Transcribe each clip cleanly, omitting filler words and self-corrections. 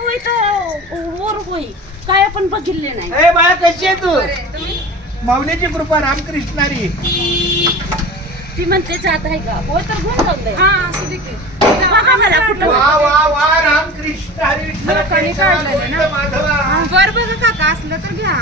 होई तर वर होई काय आपण बघितले नाही. ए बाळा कशी आहे तू? माऊलीची कृपा रामकृष्णारी. ती म्हणते जात आहे का? होय तर घेऊन जाऊ दे. हा असू दे की. बघा मला कुठं वा वा वा रामकृष्णारी लोकांनी काढलेलं ना. माधवा. वर बघा काका असलं तर घ्या.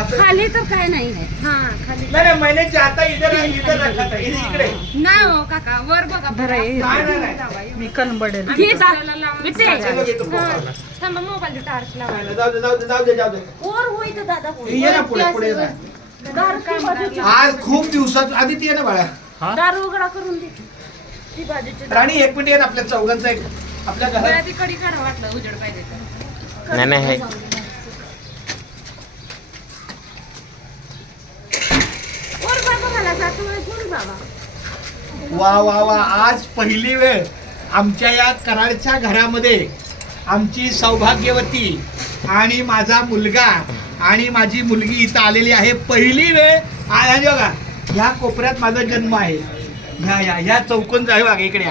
असं- खाली तर काय नाही आहे. हा खाली नाही नाही, मैंने चाहता इधर रखा था इकडे. नाही हो काका वर बघा नाही नाही नाही. मी कनबडेल. घे जा. लावून इथे. चलो घेतो मोबाईल. थांबा मोबाईल टार्च लावा. जाऊ दे जाऊ दे जाऊ दे जाऊ दे. वर होई तर दादा होई. ये ना पुढे पुढे ये ना. दारूची बाजूची आज खूप दिवसात आदिती ये ना बाळा. दारू उघडा करून दे. ती बाजूची राणी एक मिनिट ये ना, आपल्या चौघांचा एक आपल्या मला घरात ती कडी काढा वाटलं उजेड पाहिजे तर. नाही नाही आहे. वर बाबा मला जातो कोण बाबा. वा वा वा आज पहिली वेळ आमच्या या कराडच्या घरामध्ये आमची सौभाग्यवती आणि माझा मुलगा आणि माझी मुलगी इथं आलेली आहे. पहिली वेळ आज बघा ह्या कोपऱ्यात माझा जन्म आहे. ह्या चौकोन जागे बघा इकडे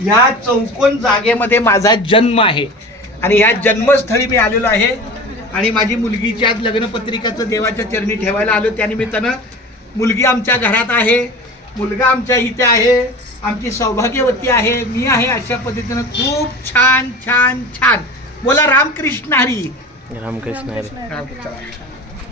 ह्या चौकोन जागेमध्ये माझा जन्म आहे आणि ह्या जन्मस्थळी मी आलेलो आहे. आणि माझी मुलगीची आज लग्नपत्रिकाचं देवाच्या चरणी ठेवायला आलो. त्यानिमित्तानं मुलगी आमच्या घरात आहे, मुलगा आमच्या इथे आहे, आमची सौभाग्यवती आहे, मी आहे. अशा पद्धतीनं खूप छान छान छान. बोला रामकृष्ण हरी. रामकृष्ण हरी. रामकृष्ण.